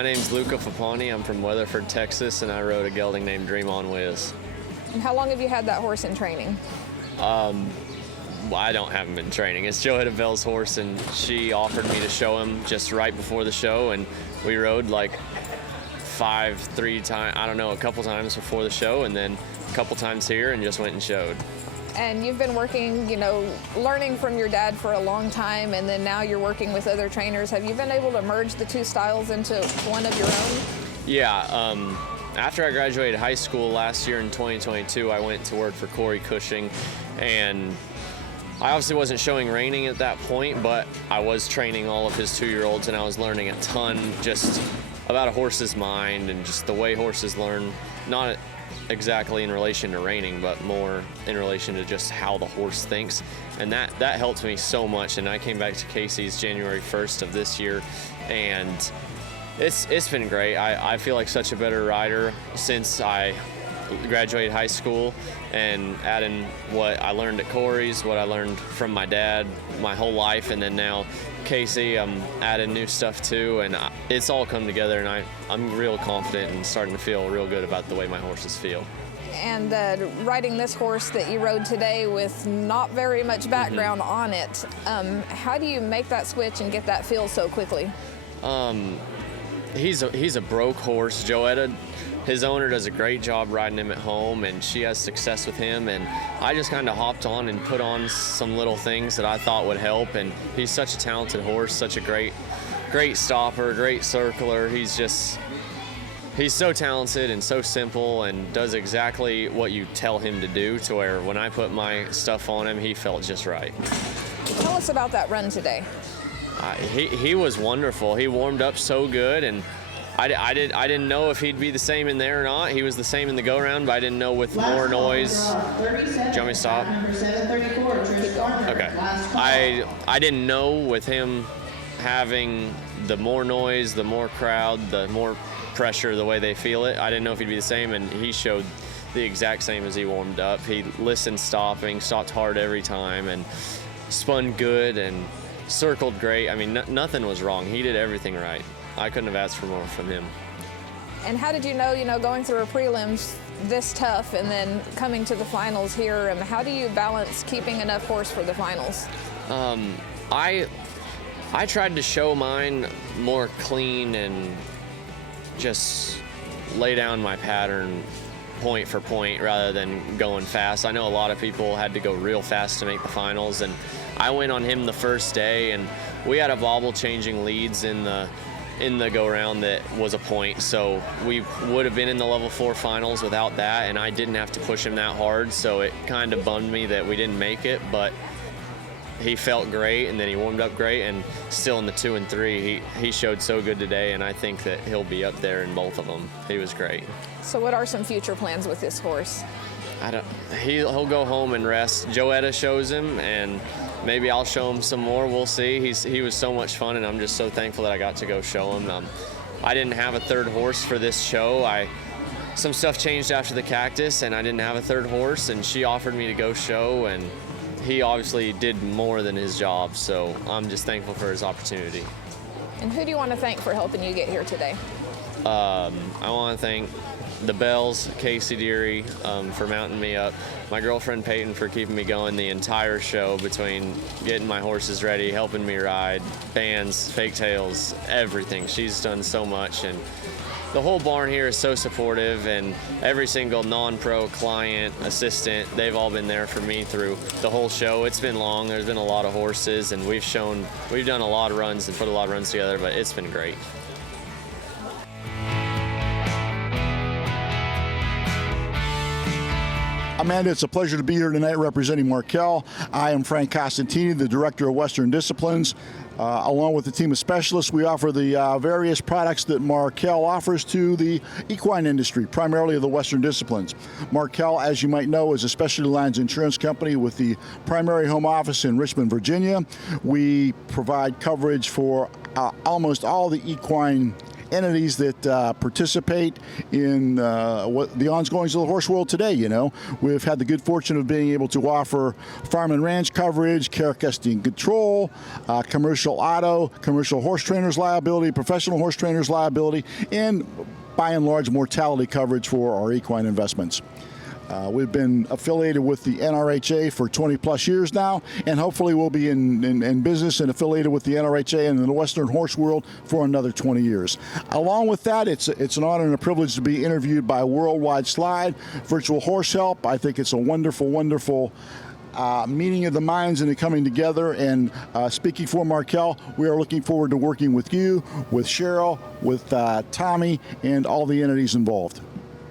My name's Luca Fappani. I'm from Weatherford, Texas, and I rode a gelding named Dream On Whiz. And how long have you had that horse in training? I don't have him in training. It's Joetta Bell's horse, and she offered me to show him just right before the show, and we rode like a couple times before the show, and then a couple times here, and just went and showed. And you've been working, learning from your dad for a long time, and then now you're working with other trainers. Have you been able to merge the two styles into one of your own? Yeah. After I graduated high school last year in 2022, I went to work for Corey Cushing, and I obviously wasn't showing reining at that point, but I was training all of his 2-year-olds, and I was learning a ton just about a horse's mind and just the way horses learn, not exactly in relation to reining, but more in relation to just how the horse thinks. And that helped me so much. And I came back to Casey's January 1st of this year, and it's been great. I feel like such a better rider since I graduated high school, and adding what I learned at Corey's, what I learned from my dad my whole life, and then now Casey, I'm adding new stuff too, and it's all come together, and I'm real confident and starting to feel real good about the way my horses feel. And riding this horse that you rode today with not very much background on it, how do you make that switch and get that feel so quickly? He's a broke horse. Joetta, his owner, does a great job riding him at home, and she has success with him, and I just kind of hopped on and put on some little things that I thought would help. And he's such a talented horse, such a great stopper, great circler. He's so talented and so simple, and does exactly what you tell him to do, to where when I put my stuff on him, he felt just right. Tell us about that run today. He was wonderful. He warmed up so good, and I didn't know if he'd be the same in there or not. He was the same in the go-around, but I didn't know with more noise. Do you want me to stop? Okay. I didn't know with him having the more noise, the more crowd, the more pressure, the way they feel it. I didn't know if he'd be the same, and he showed the exact same as he warmed up. He listened stopping, stopped hard every time, and spun good and circled great. I mean, nothing was wrong. He did everything right. I couldn't have asked for more from him. And how did you know, going through a prelims this tough and then coming to the finals here, how do you balance keeping enough horse for the finals? I tried to show mine more clean and just lay down my pattern point for point rather than going fast. I know a lot of people had to go real fast to make the finals, and I went on him the first day, and we had a bobble changing leads in the go-round that was a point, so we would have been in the level 4 finals without that, and I didn't have to push him that hard, so it kind of bummed me that we didn't make it. But he felt great, and then he warmed up great, and still in the 2 and 3 he showed so good today, and I think that he'll be up there in both of them. He was great. So what are some future plans with this horse? He'll go home and rest. Joetta shows him, and maybe I'll show him some more. We'll see. He was so much fun, and I'm just so thankful that I got to go show him. I didn't have a third horse for this show. Some stuff changed after the Cactus, and I didn't have a third horse, and she offered me to go show, and he obviously did more than his job, so I'm just thankful for his opportunity. And who do you want to thank for helping you get here today? I want to thank the Bells, Casey Deary, for mounting me up, my girlfriend Peyton for keeping me going the entire show, between getting my horses ready, helping me ride, bands, fake tails, everything. She's done so much, and the whole barn here is so supportive, and every single non-pro client, assistant, they've all been there for me through the whole show. It's been long, there's been a lot of horses, and we've done a lot of runs and put a lot of runs together, but it's been great. Amanda, it's a pleasure to be here tonight representing Markel. I am Frank Costantini, the Director of Western Disciplines. Along with the team of specialists, we offer the various products that Markel offers to the equine industry, primarily the Western Disciplines. Markel, as you might know, is a specialty lines insurance company with the primary home office in Richmond, Virginia. We provide coverage for almost all the equine entities that participate in what the ongoings of the horse world today. You know, we've had the good fortune of being able to offer farm and ranch coverage, care, custody, and control, commercial auto, commercial horse trainers liability, professional horse trainers liability, and by and large mortality coverage for our equine investments. We've been affiliated with the NRHA for 20 plus years now, and hopefully we'll be in business and affiliated with the NRHA and in the Western horse world for another 20 years. Along with that, it's an honor and a privilege to be interviewed by Worldwide Slide, Virtual Horse Help. I think it's a wonderful, wonderful meeting of the minds and the coming together. And speaking for Markel, we are looking forward to working with you, with Cheryl, with Tommy, and all the entities involved.